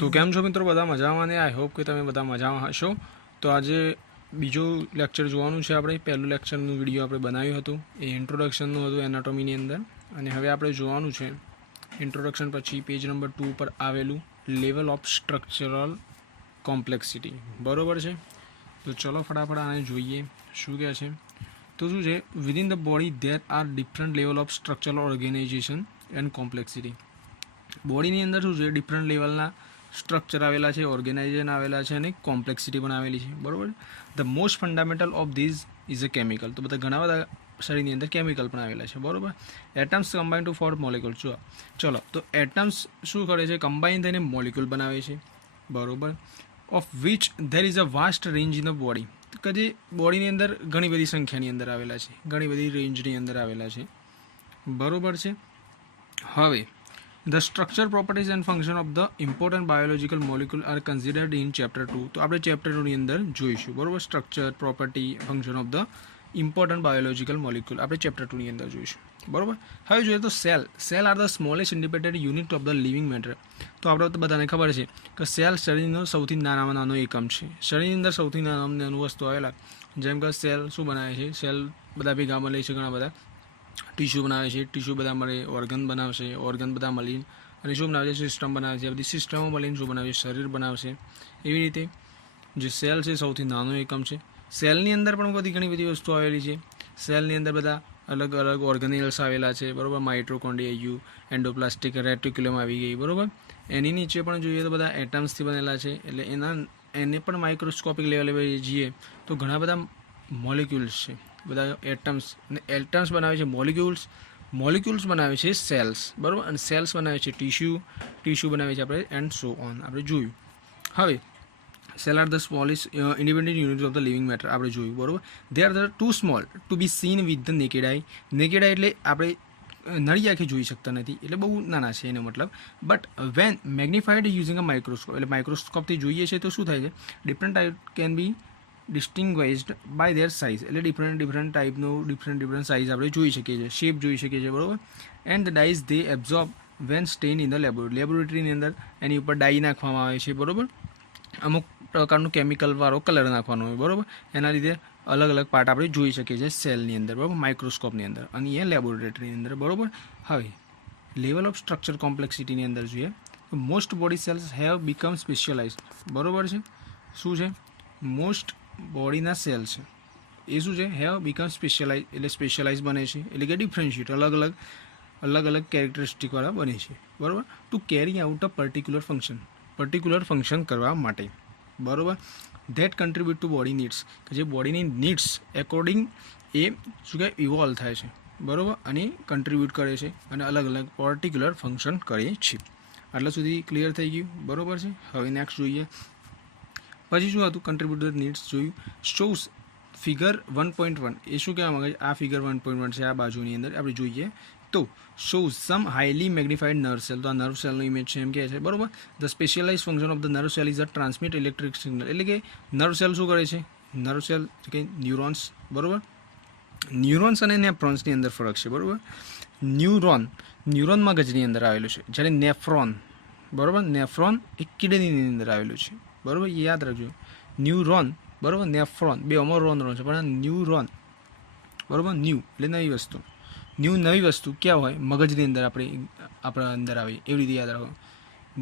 તો કેમ છો મિત્રો, બધા મજામાં ને? આઈ હોપ કે તમે બધા મજામાં હશો. તો આજે બીજો લેક્ચર જોવાનું છે આપણે. પહેલું લેક્ચરનું વિડીયો આપણે બનાવ્યું હતું, એ ઇન્ટ્રોડક્શનનું હતું એનાટોમીની અંદર, અને હવે આપણે જોવાનું છે ઇન્ટ્રોડક્શન પછી પેજ નંબર 2 પર આવેલું લેવલ ઓફ સ્ટ્રક્ચરલ કોમ્પ્લેક્સિટી. બરોબર છે? તો ચલો ફટાફટ આને જોઈએ શું કહે છે. તો શું છે, within the body there are different level of structural organisation and complexity. બોડીની અંદર શું છે, ડિફરન્ટ લેવલના સ્ટ્રક્ચર આવેલા છે, ઓર્ગેનાઇઝેશન આવેલા છે, અને કોમ્પ્લેક્સિટી પણ આવેલી છે. બરાબર. The most fundamental of this is a chemical. તો બધા ઘણા બધા શરીરની અંદર કેમિકલ પણ આવેલા છે. બરાબર. Atoms combine to form molecule. ચલો, તો એટમ્સ શું કરે છે, કમ્બાઇન થઈને મોલિક્યુલ બનાવે છે. બરાબર. Of which there is a vast range in the body. કે જે બોડીની અંદર ઘણી બધી સંખ્યાની અંદર આવેલા છે, ઘણી બધી રેન્જની અંદર આવેલા છે. બરાબર છે. હવે The structure, properties and function of the important biological molecule are considered in chapter 2. તો આપણે ચેપ્ટર 2 ની અંદર જોઈશું. બરોબર. Structure, property, function of the important biological molecule આપણે ચેપ્ટર 2 ની અંદર જોઈશું. બરોબર. હવે જોઈએ તો cell are the smallest independent unit of the living matter. તો આપણે તો બધાને ખબર છે કે સેલ શરીરનો સૌથી નાનામાં નાનો એકમ છે. શરીરની અંદર સૌથી નાનું વસ્તુ આવેલા, જેમ કે સેલ શું બનાવે છે, સેલ બધા ભેગા મળે છે, ઘણા બધા ટીશ્યુ બનાવે છે, ટીશ્યુ બધા મળે ઓર્ગન બનાવશે, ઓર્ગન બધા મળીને અને શું બનાવે છે, સિસ્ટમ બનાવે છે. આ બધી સિસ્ટમો મળીને શું બનાવે છે, શરીર બનાવશે. એવી રીતે જે સેલ છે સૌથી નાનો એકમ છે. સેલની અંદર પણ ઘણી બધી વસ્તુ આવેલી છે. સેલની અંદર બધા અલગ અલગ ઓર્ગેનેલ્સ આવેલા છે. બરાબર. માઇટોકોન્ડ્રિયા, એન્ડોપ્લાસ્ટિક રેટિક્યુલમ આવી ગઈ. બરાબર. એની નીચે પણ જોઈએ તો બધા એટમ્સથી બનેલા છે. એટલે એને પણ માઇક્રોસ્કોપિક લેવલે જઈએ તો ઘણા બધા મોલિક્યુલ્સ છે, બધા એટમ્સ બનાવે છે મોલિક્યુલ્સ બનાવે છે સેલ્સ. બરાબર. અને સેલ્સ બનાવે છે ટીશ્યુ બનાવે છે આપણે, એન્ડ સો ઓન આપણે જોયું. હવે cell are the smallest independent unit of the living matter આપણે જોયું. બરાબર. They are the too small to be seen with the naked eye. Naked eye એટલે આપણે નળી આંખે જોઈ શકતા નથી, એટલે બહુ નાના છે એનો મતલબ. But when magnified using a microscope, એટલે માઇક્રોસ્કોપથી જોઈએ છે તો શું થાય છે, different type can be distinguished by their size. એટલે ડિફરન્ટ ટાઈપનું ડિફરન્ટ સાઇઝ આપણે જોઈ શકીએ છીએ, શેપ જોઈ શકીએ છીએ. બરાબર. And the dyes they absorb when stain in the લેબોરેટરીની અંદર એની ઉપર ડાઈ નાખવામાં આવે છે. બરાબર. અમુક પ્રકારનું કેમિકલવાળો કલર નાખવાનો હોય. બરાબર. એના લીધે અલગ અલગ પાર્ટ આપણે જોઈ શકીએ છીએ સેલની અંદર. બરાબર. માઇક્રોસ્કોપની અંદર અને એ લેબોરેટરીની અંદર. બરાબર. હવે લેવલ ઓફ સ્ટ્રક્ચર કોમ્પ્લેક્સિટીની અંદર જોઈએ તો most body cells have become specialise. બરાબર છે. શું છે, મોસ્ટ બોડીના સેલ છે એ શું છે, હેવ બીકમ સ્પેશિયલાઇઝ, એટલે સ્પેશિયલાઇઝ બને છે, એટલે કે ડિફરન્શિએટ અલગ અલગ કેરેક્ટરિસ્ટિકવાળા બને છે. બરાબર. To carry out a particular function કરવા માટે. બરાબર. That contribute to body needs, કે જે બોડીની નીડ્સ એકોર્ડિંગ એ શું કહે ઇવોલ્વ થાય છે. બરાબર. અને કન્ટ્રીબ્યુટ કરે છે અને અલગ અલગ પર્ટિક્યુલર ફંક્શન કરે છે. આટલા સુધી ક્લિયર થઈ ગયું. બરાબર છે. હવે નેક્સ્ટ જોઈએ પછી શું હતું, કન્ટ્રીબ્યુટર નીડ્સ જોયું. શોઝ ફિગર 1.1 એ શું કહેવા માંગે છે, આ ફિગર 1.1 છે, આ બાજુની અંદર આપણે જોઈએ તો shows some highly magnified nerve cell. તો આ નર્વ સેલનો ઇમેજ છે એમ કહે છે. બરાબર. The specialise function of the nerve cell is a transmit electric signal. એટલે કે નર્વ સેલ શું કરે છે, નર્વ સેલ કે ન્યુરોન્સ. બરાબર. ન્યુરોન્સ અને નેફ્રોન્સની અંદર ફરક છે. બરાબર. ન્યુરોન મગજની અંદર આવેલું છે, જ્યારે નેફ્રોન, બરાબર, નેફ્રોન એ કિડનીની અંદર આવેલું છે. બરાબર. એ યાદ રાખજો. ન્યુરોન, બરાબર, નેફ્રોન બે અમર રોન છે, પણ ન્યુરોન, બરાબર, એટલે નવી વસ્તુ ક્યાં હોય, મગજની અંદર આપણા અંદર આવે, એવી રીતે યાદ રાખો.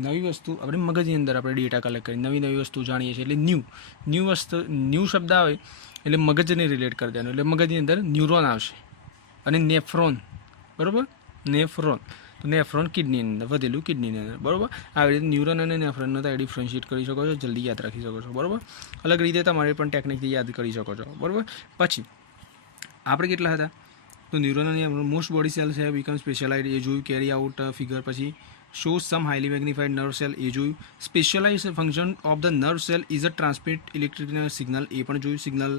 નવી વસ્તુ આપણે મગજની અંદર આપણે ડેટા કલેક્ટ કરી નવી વસ્તુ જાણીએ છીએ. એટલે ન્યૂ શબ્દ આવે એટલે મગજને રિલેટ કરી દેવાનું, એટલે મગજની અંદર ન્યુરોન આવશે. અને નેફ્રોન, બરાબર, તો નેફ્રોન કિડનીની અંદર, વધેલું કિડનીની અંદર. બરાબર. આવી રીતે ન્યુરોન અને નેફ્રોનનો તમે ડિફરન્શિએટ કરી શકો છો, જલ્દી યાદ રાખી શકો છો. બરાબર. અલગ રીતે તમારે પણ ટેકનિકથી યાદ કરી શકો છો. બરાબર. પછી આપણે કેટલા હતા, તો ન્યુરોન અને most body cells have become specialise એ જોયું. કેરી આઉટ ફિગર પછી shows some highly magnified nerve cell એ જોયું. Specialise function of the nerve cell is a transmit electric signal એ પણ જોયું. સિગ્નલ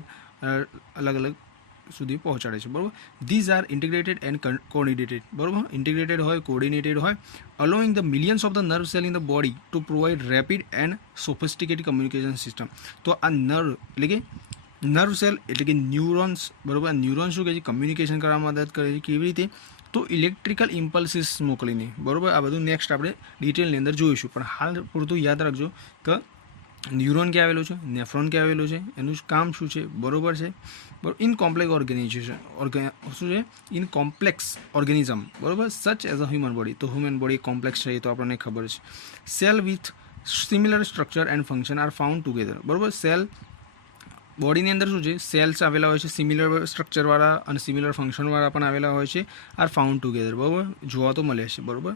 અલગ અલગ સુધી પહોંચાડે છે. બરાબર. These are integrated and coordinated. બરાબર. ઇન્ટિગ્રેટેડ હોય, કોર્ડિનેટેડ હોય, allowing the millions of the nerve cell in the body to provide rapid and sophisticated communication system. તો આ નર્વ સેલ એટલે કે ન્યુરોન્સ. બરાબર. ન્યુરોન્સ શું કહે છે, કમ્યુનિકેશન કરવામાં મદદ કરે છે. કેવી રીતે, તો ઇલેક્ટ્રિકલ ઇમ્પલ્સિસ મોકલીને, બરાબર. આ બધું નેક્સ્ટ આપણે ડિટેલની અંદર જોઈશું, પણ હાલ પૂરતું યાદ રાખજો કે ન્યુરોન ક્યાં આવેલું છે, નેફ્રોન ક્યાં આવેલું છે, એનું કામ શું છે, બરાબર છે. ઇન કોમ્પ્લેક્સ ઓર્ગેનાઇઝેશન શું છે, ઇન કોમ્પ્લેક્સ ઓર્ગેનિઝમ, બરાબર, such as a human body. તો હ્યુમન બોડી કોમ્પ્લેક્સ છે એ તો આપણને ખબર છે. Cell with similar structure and function are found together, બરાબર. સેલ બોડીની અંદર શું છે, સેલ્સ આવેલા હોય છે, સિમિલર સ્ટ્રક્ચરવાળા અને સિમિલર ફંક્શનવાળા પણ આવેલા હોય છે, આર ફાઉન્ડ ટુગેધર, બરાબર, જોવા તો મળે છે, બરાબર.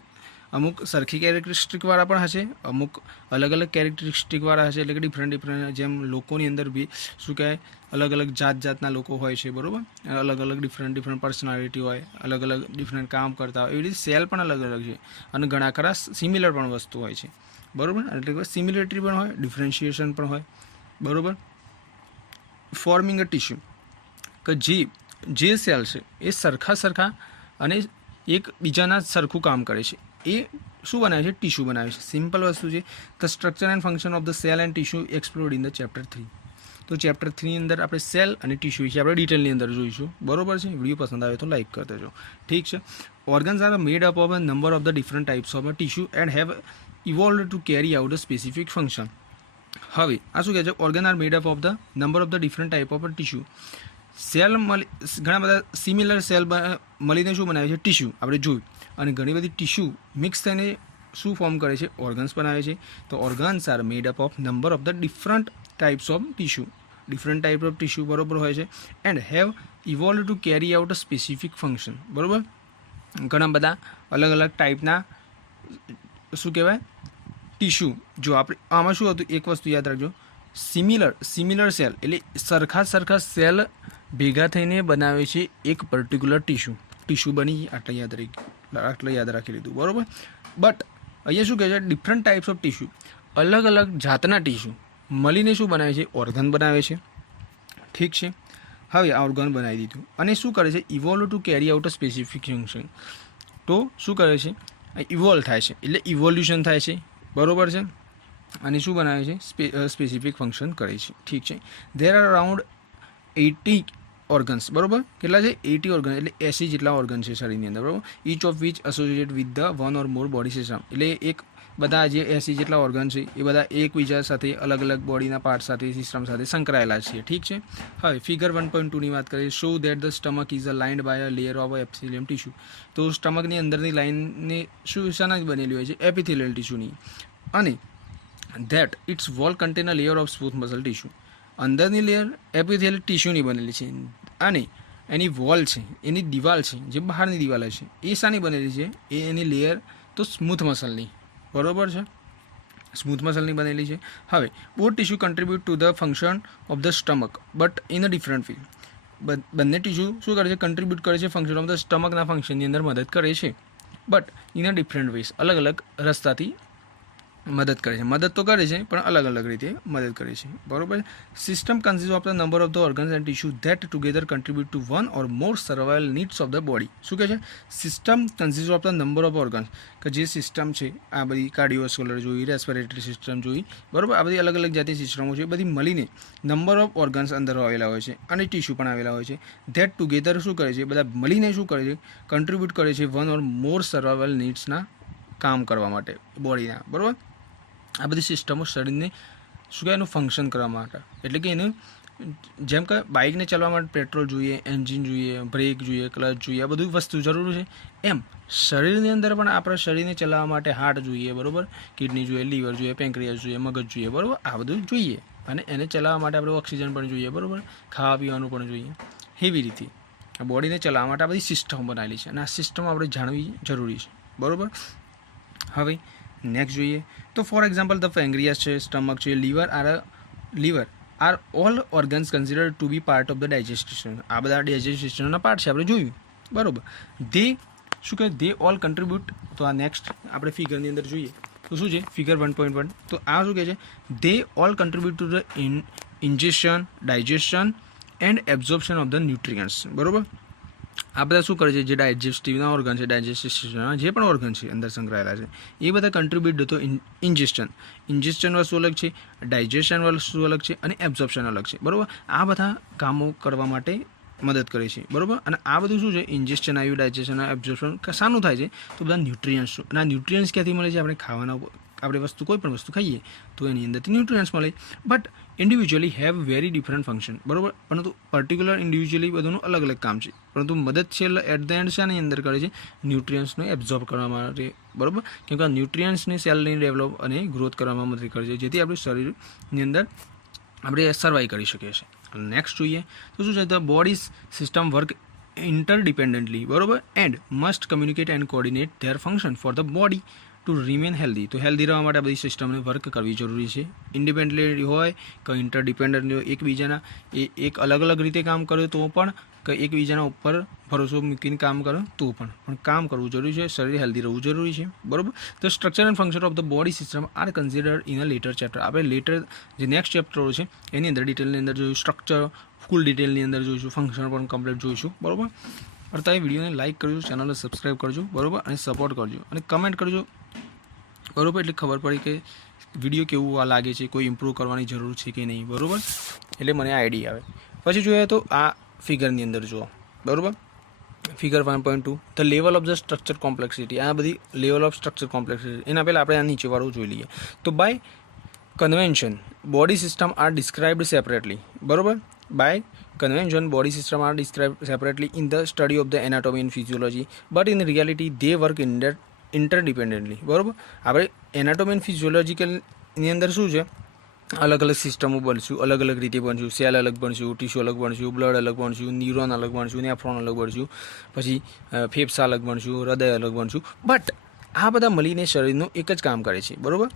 અમુક સરખી કેરેક્ટરિસ્ટિકવાળા પણ હશે, અમુક અલગ અલગ કેરેક્ટરિસ્ટિકવાળા હશે, એટલે કે ડિફરન્ટ જેમ લોકોની અંદર બી શું કહેવાય, અલગ અલગ જાતના લોકો હોય છે, બરાબર. અલગ અલગ ડિફરન્ટ પર્સનાલિટી હોય, અલગ અલગ ડિફરન્ટ કામ કરતા હોય, એવી રીતે સેલ પણ અલગ અલગ છે, અને ઘણા ખરા સિમિલર પણ વસ્તુ હોય છે, બરાબર. એટલે કે સિમિલરિટી પણ હોય, ડિફરન્શિએશન પણ હોય, બરાબર. ફોર્મિંગ અ ટિશ્યુ, કે જે સેલ છે એ સરખા અને એક બીજાના સરખું કામ કરે છે, એ શું બનાવે છે, ટિશ્યુ બનાવે છે. સિમ્પલ વસ્તુ છે. The structure and function of the cell and tissue explored in the chapter 3. તો ચેપ્ટર 3 અંદર આપણે સેલ અને ટિશ્યુ વિશે આપણે ડિટેલની અંદર જોઈશું, બરોબર છે. વિડીયો પસંદ આવે તો લાઇક કરી દેજો, ઠીક છે. Organs are made up of a number of the different types of a tissue and have evolved to carry out a specific function. હવે આ શું કહે છે, organ are made up of the number of the different type of a tissue. Cell ઘણા બધા similar cell મળીને શું બનાવે છે, ટિશ્યુ આપણે જોયું, અને ઘણી બધી ટિશ્યુ મિક્સ થઈને શું ફોર્મ કરે છે, ઓર્ગન્સ બનાવે છે. તો organs are made up of number of the different types of tissue, different type of tissue, બરોબર હોય છે. And have evolve two carry out a specific function, બરોબર. ઘણા બધા અલગ અલગ ટાઈપના શું કહેવાય, ટિશ્યુ. જો આપણે આમાં શું હતું, એક વસ્તુ યાદ રાખજો, સિમિલર સેલ એટલે સરખા સેલ ભેગા થઈને બનાવે છે એક પર્ટિક્યુલર ટિશ્યુ બની, આટલા યાદ રાખી લીધું, બરાબર. બટ અહીંયા શું કહે છે, ડિફરન્ટ ટાઈપ્સ ઓફ ટિશ્યુ, અલગ અલગ જાતના ટિશ્યુ મળીને શું બનાવે છે, ઓર્ગન બનાવે છે, ઠીક છે. હવે આ ઓર્ગન બનાવી દીધું, અને શું કરે છે, evolve two carry out a specific function. તો શું કરે છે, ઇવોલ્વ થાય છે એટલે ઇવોલ્યુશન થાય છે, બરાબર છે. અને શું બનાવે છે, સ્પેસિફિક ફંક્શન કરે છે, ઠીક છે. ધેર આર અરાઉન્ડ 80 ઓર્ગન્સ, બરાબર. કેટલા છે, 80 ઓર્ગન, એટલે 80 જેટલા ઓર્ગન છે શરીરની અંદર, બરાબર. Each of which associated with the one or more body system, એટલે એક બધા જે 80 જેટલા ઓર્ગન છે એ બધા એકબીજા સાથે અલગ અલગ બોડીના પાર્ટ સાથે સિસ્ટમ સાથે સંકળાયેલા છે, ઠીક છે. હવે ફિગર 1.2ની વાત કરીએ. Show that the stomach is a lined by a layer of epithelium tissue. તો સ્ટમકની અંદરની લાઇનને શું શાના બનેલી હોય છે, એપિથેલિયલ ટિશ્યુની. અને that its wall contain a layer of smooth muscle tissue. અંદરની લેયર એપિથેલિયલ ટિશ્યુની બનેલી છે, અને એની વોલ છે, એની દિવાલ છે, જે બહારની દિવાલ છે, એ શાની બનેલી છે, એ એની લેયર તો સ્મૂથ મસલની, બરોબર છે, સ્મૂથ મસલની બનેલી છે. હવે both tissue contribute to the function of the stomach but in a different way. બંને ટિશ્યુ શું કરે છે, કન્ટ્રીબ્યુટ કરે છે ફંક્શન ઓફ ધ સ્ટમકના ફંક્શનની અંદર મદદ કરે છે, but in a different ways, અલગ અલગ રસ્તાથી મદદ કરે છે. મદદ તો કરે છે પણ અલગ અલગ રીતે મદદ કરે છે, બરોબર. System consist of the number of the organs and tissue that together contribute to one or more survival needs of the body. શું કહે છે, system consist of the number of organs, કે જે સિસ્ટમ છે, આ બધી કાર્ડિયોવાસ્ક્યુલર જોઈ, respiratory system જોઈ, બરોબર. આ બધી અલગ અલગ જાતની સિસ્ટમો છે, બધી મળીને નંબર ઓફ ઓર્ગન્સ અંદર આવેલા હોય છે, અને ટિશ્યુ પણ આવેલા હોય છે. ધેટ ટુગેધર શું કરે છે, બધા મળીને શું કરે છે, કન્ટ્રીબ્યુટ કરે છે વન ઓર મોર સર્વાઇવલ નીડ્સના કામ કરવા માટે બોડીના, બરોબર. આ બધી સિસ્ટમો શરીરને શું કહેવાય, એનું ફંક્શન કરવા માટે, એટલે કે એનું જેમ કે બાઇકને ચલાવવા માટે પેટ્રોલ જોઈએ, એન્જિન જોઈએ, બ્રેક જોઈએ, ક્લચ જોઈએ, આ બધું વસ્તુ જરૂર છે, એમ શરીરની અંદર પણ આપણા શરીરને ચલાવવા માટે હાર્ટ જોઈએ, બરાબર, કિડની જોઈએ, લીવર જોઈએ, પેન્ક્રિયાસ જોઈએ, મગજ જોઈએ, બરાબર, આ બધું જોઈએ. અને એને ચલાવવા માટે આપણે ઓક્સિજન પણ જોઈએ, બરાબર, ખાવા પીવાનું પણ જોઈએ. એવી રીતે આ બોડીને ચલાવવા માટે આ બધી સિસ્ટમ બનાવેલી છે, અને આ સિસ્ટમ આપણે જાણવી જરૂરી છે, બરાબર. હવે નેક્સ્ટ જોઈએ તો ફોર એક્ઝામ્પલ ધ પેન્ક્રિયાસ છે, સ્ટમક છે, liver are all organs considered to be part of the digestive system. આ બધા ડાયજેસ્ટિવ સિસ્ટમના પાર્ટ છે, આપણે જોયું, બરાબર. દે શું કહે, દે ઓલ કન્ટ્રીબ્યુટ. તો આ નેક્સ્ટ આપણે ફિગરની અંદર જોઈએ તો શું છે, ફિગર 1.1. તો આ શું કહે છે, they all contribute to the injection, digestion and absorption of the nutrients, બરાબર. આ બધા શું કરે છે, જે ડાયજેસ્ટિવના ઓર્ગન છે, ડાયજેસ્ટિવ સિસ્ટમના જે પણ ઓર્ગન છે અંદર સંકળાયેલા છે, એ બધા કન્ટ્રીબ્યુટ તો ઇન્જેસ્શન વસ્તુ અલગ છે, ડાયજેશન વસ્તુ અલગ છે, અને એબ્ઝોર્પ્શન અલગ છે, બરાબર. આ બધા કામો કરવા માટે મદદ કરે છે, બરાબર. અને આ બધું શું છે, ઇન્જેક્શન આવ્યું, ડાયજેશન, એબ્ઝોર્પ્શન શાનું થાય છે, તો બધા ન્યુટ્રિયન્ટ્સ. અને આ ન્યુટ્રિયન્ટ્સ ક્યાંથી મળે છે, આપણે ખાવાના, આપણે કોઈ પણ વસ્તુ ખાઈએ તો એની અંદરથી ન્યુટ્રિયન્ટ્સ મળે. But individually have very different function, બરાબર. પરંતુ પર્ટિક્યુલર ઇન્ડિવિજ્યુઅલી બધુંનું અલગ અલગ કામ છે, પરંતુ મદદ છે એટ ધ એન્ડ શાની અંદર કરે છે, ન્યુટ્રિયન્ટ્સને એબ્ઝોર્બ કરવા માટે, બરાબર. કેમ કે આ ન્યુટ્રિયન્ટ્સને સેલની ડેવલપ અને ગ્રોથ કરવામાં મદદ કરે છે, જેથી આપણે શરીરની અંદર આપણે સર્વાઈવ કરી શકીએ છીએ. નેક્સ્ટ જોઈએ તો શું છે, the body system work interdependently, બરાબર, and must communicate and coordinate there function for the body two remain healthy. તો હેલ્ધી રહેવા માટે આ બધી સિસ્ટમને વર્ક કરવી જરૂરી છે. ઇન્ડિપેન્ડન્ટલી હોય કે ઇન્ટરડિપેન્ડન્ટ હોય, એકબીજાના એક અલગ અલગ રીતે કામ કરે તો પણ, કે એકબીજાના ઉપર ભરોસો મૂકીને કામ કરે તો પણ કામ કરવું જરૂરી છે. શરીર હેલ્ધી રહેવું જરૂરી છે, બરાબર. The structure and function of the body system are considered in a later chapter. આપણે લેટર જે નેક્સ્ટ ચેપ્ટરો છે એની અંદર ડિટેલની અંદર જોઈશું, સ્ટ્રક્ચર ફૂલ ડિટેલની અંદર જોઈશું, ફંક્શન પણ કમ્પ્લીટ જોઈશું, બરાબર. અર્થાત વિડીયોને લાઇક કરજો, ચેનલને સબસ્ક્રાઈબ કરજો, બરાબર, અને સપોર્ટ કરજો અને કમેન્ટ કરજો, બરાબર. એટલે ખબર પડી કે વિડીયો કેવું આ લાગે છે, કોઈ ઇમ્પ્રૂવ કરવાની જરૂર છે કે નહીં, બરાબર. એટલે મને આઈડિયા આવે. પછી જોઈએ તો આ ફિગરની અંદર જુઓ, બરાબર. Figure 1.2 the level of the structure complexity. આ બધી લેવલ ઓફ સ્ટ્રક્ચર કોમ્પ્લેક્સિટી એના પહેલાં આપણે આ નીચેવાળું જોઈ લઈએ. તો by convention body system are described separately, બરાબર. By convention body system are described separately in the study of the anatomy and physiology, but in reality they work interdependently, બરાબર. આપણે એનાટોમી એન્ડ ફિઝિયોલોજીકલની અંદર શું છે, અલગ અલગ સિસ્ટમો બનશું, અલગ અલગ રીતે બનશું, સેલ અલગ બનશું, ટીશ્યુ અલગ બનશું, બ્લડ અલગ બનશું, ન્યુરોન અલગ બનશું, નેફ્રોન અલગ બનશું, પછી ફેફસા અલગ બનશું, હૃદય અલગ બનશું. બટ આ બધા મળીને શરીરનું એક જ કામ કરે છે, બરાબર.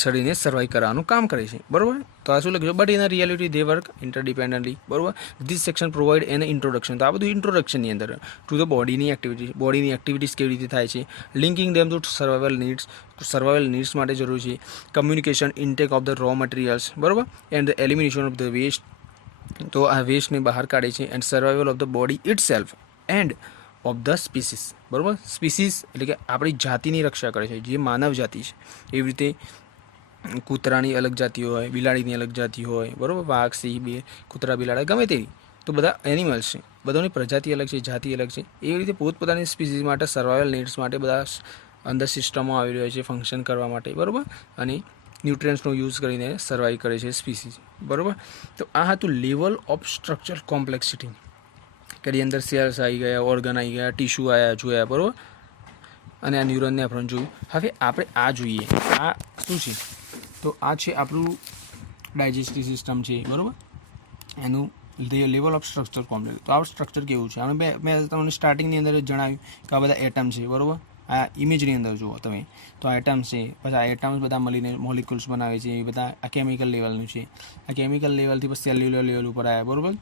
શરીરને સર્વાઈવ કરવાનું કામ કરે છે, બરાબર. તો આ શું લખ્યું, but in reality they work interdependently, બરાબર. This section provide an introduction. તો આ બધું ઇન્ટ્રોડક્શનની અંદર ટુ ધ બોડીની એક્ટિવિટીઝ કેવી રીતે થાય છે, linking them to survival needs માટે જરૂરી છે, communication, intake of the raw materials, બરાબર, and the elimination of the waste. તો આ વેસ્ટને બહાર કાઢે છે, and survival of the body itself and of the species, બરાબર. સ્પીસીસ એટલે કે આપણી જાતિની રક્ષા કરે છે, જે માનવ જાતિ છે. એવી રીતે કૂતરાની અલગ જાતિ હોય, બિલાડીની અલગ જાતિ હોય, બરાબર. વાઘ, સિંહ, કૂતરા, બિલાડા ગમે તેવી, તો બધા એનિમલ્સ છે, બધાની પ્રજાતિ અલગ છે, જાતિ અલગ છે. એવી રીતે પોતપોતાની સ્પીસીસ માટે, સર્વાઇવલ નીડ્સ માટે બધા અંદર સિસ્ટમો આવી રહ્યા છે ફંક્શન કરવા માટે, બરાબર. અને ન્યુટ્રિયન્ટ્સનો યુઝ કરીને સર્વાઈવ કરે છે સ્પીસીસ, બરાબર. તો આ હતું લેવલ ઓફ સ્ટ્રક્ચર કોમ્પ્લેક્સિટી, કે એની અંદર સેલ્સ આવી ગયા, ઓર્ગન આવી ગયા, ટીશ્યુ આવ્યા, જોયા, બરાબર. અને આ ન્યુરોનને આપણે જોયું. હવે આપણે આ જોઈએ, આ શું છે, તો આ છે આપણું ડાયજેસ્ટિવ સિસ્ટમ છે, બરાબર. એનું લેવલ ઓફ સ્ટ્રક્ચર કોમ્પ્લેક્સ. તો આ સ્ટ્રક્ચર કેવું છે, અને મેં તમને સ્ટાર્ટિંગની અંદર જ જણાવ્યું કે આ બધા એટમ છે, બરાબર. આ ઇમેજની અંદર જુઓ તમે, તો આ એટમ્સ છે, પછી આ એટમ્સ બધા મળીને મોલિક્યુલ્સ બનાવે છે, એ બધા આ કેમિકલ લેવલનું છે. આ કેમિકલ લેવલથી પછી સેલ્યુલર લેવલ ઉપર આવ્યા, બરાબર.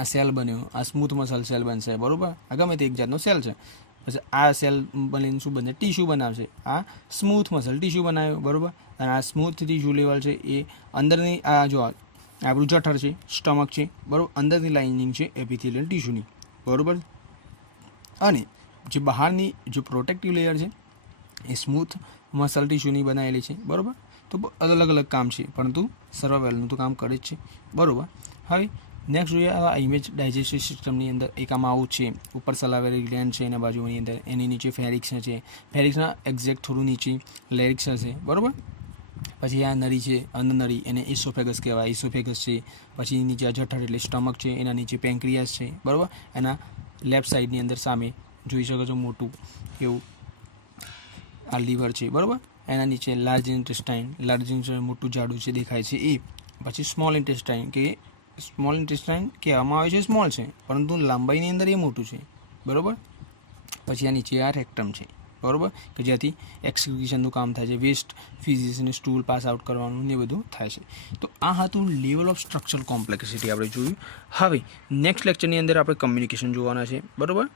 આ સેલ બન્યો, આ સ્મૂથ મસલ સેલ બનશે, બરાબર. આ ગમે તે એક જાતનો સેલ છે. પછી આ સેલ બનીને શું બને, ટીશ્યુ બનાવશે. આ સ્મૂથ મસલ ટીશ્યુ બનાવ્યો, બરાબર. અને આ સ્મૂથ ટીશ્યુ લેવલ છે એ અંદરની, આ જો આપણું જઠર છે, સ્ટમક છે, બરાબર. અંદરની લાઇનિંગ છે એપિથેલિયલ ટીશ્યુની, બરાબર. અને જે બહારની જે પ્રોટેક્ટિવ લેયર છે એ સ્મૂથ મસલ ટીશ્યુની બનાવેલી છે, બરાબર. તો અલગ અલગ કામ છે, પરંતુ સર્વાઇવલનું તો કામ કરે જ છે, બરાબર. હવે નેક્સ્ટ જોઈએ આ ઇમેજ ડાયજેસ્ટિવ સિસ્ટમની અંદર એક આમાં આવું છે, ઉપર સલાવેરી ગ્લેન્ડ છે એના બાજુની અંદર, એની નીચે ફેરિક્સ છે, ફેરિક્સના એક્ઝેક્ટ થોડું નીચે લેરિક્સ હશે, બરાબર. પછી આ નળી છે, અન્નનળી, એને ઇસોફેગસ કહેવાય, ઇસોફેગસ છે. પછી નીચે આ જઠર એટલે સ્ટમક છે, એના નીચે પેન્ક્રિયાસ છે, બરાબર. એના લેફ્ટ સાઈડની અંદર સામે જોઈ શકો છો મોટું એવું આ લીવર છે, બરાબર. એના નીચે લાર્જ ઇન્ટેસ્ટાઇન મોટું જાડું છે દેખાય છે એ. પછી સ્મોલ ઇન્ટેસ્ટાઇન, કે સ્મોલ ઇન્ટેસ્ટાઇન કહેવામાં આવે છે સ્મોલ છે, પરંતુ લંબાઈની અંદર એ મોટું છે, બરાબર. પછી આ નીચે આ રેક્ટમ છે, બરાબર, કે જ્યાંથી એક્સક્રીશનનું કામ થાય છે, વેસ્ટ ફિઝિસ અને સ્ટૂલ પાસ આઉટ કરવાનું ને બધું થાય છે. તો આ હતું લેવલ ઓફ સ્ટ્રક્ચર કોમ્પ્લેક્સિટી આપણે જોયું. હવે નેક્સ્ટ લેક્ચરની અંદર આપણે કમ્યુનિકેશન જોવાના છે, બરાબર.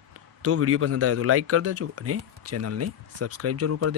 તો વિડીયો પસંદ આવે તો લાઇક કરી દેજો અને ચેનલને સબસ્ક્રાઈબ જરૂર કરી દેજો.